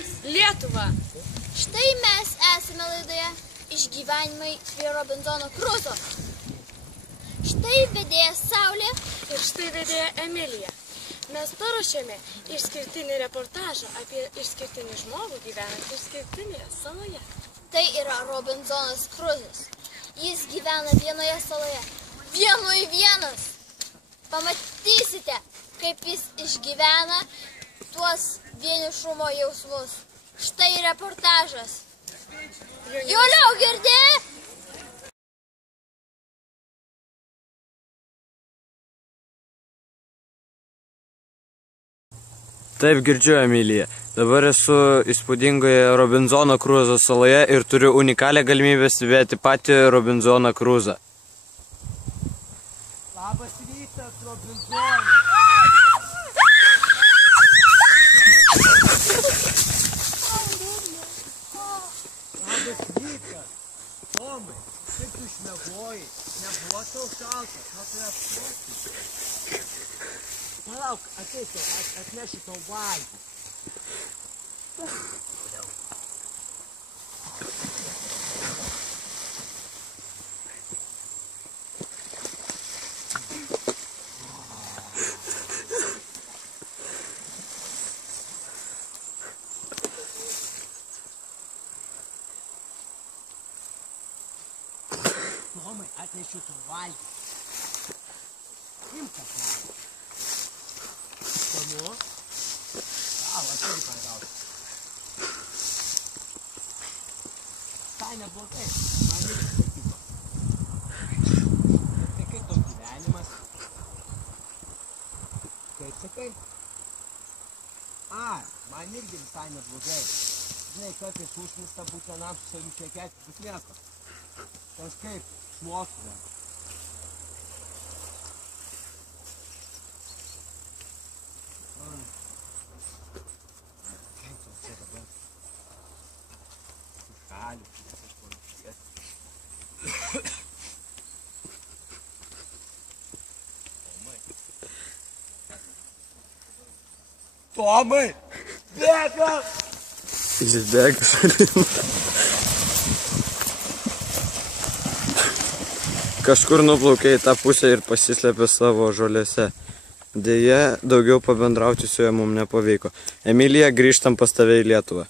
šalis? Lietuva. Štai mes esame laidoje Išgyvenimai prie Robinzono Kruzo. Štai vedėja Saulė ir štai vedėja Emilija. Mes paruošėme išskirtinį reportažą apie išskirtinį žmogų gyvenantį išskirtinėje saloje. Tai yra Robinzonas Kruzas. Jis gyvena vienoje saloje. Vienas. Pamatysite, kaip jis išgyvena tuos vienišumo jausmus. Štai reportažas. Juliau, girdi? Taip, girdžiu, Emilija. Dabar esu įspūdingoje Robinzono Kruzo saloje ir turiu unikalią galimybę stebėti patį Robinzoną Kruzą. Labas rytas, Robinzonai. Labas rytas. Tomai, kaip tu išmiegojai? Nebuvo tau šalta, ką tu apsirūpinti? Palauk, ateisiu, atnešiu tau valgyti. Tomai, atnešiu tau valgyti. Imk tą valgyti. Skanu? Aš irgi paragausiu. Tai neblogai, man irgi patiko. Tai kaip tau gyvenimas? Kaip sakai? Man irgi visai neblogai. Žinai, kartais užmista būt vienam su savim šnekėti, bet nieko. Kažkaip išmoktume. Tomai, bėga! Jis bėga šalin. Kažkur nuplaukė į tą pusę ir pasislėpė savo žolėse. Deja, daugiau pabendrauti su juo mums nepavyko. Emilija, grįžtam pas tave į Lietuvą.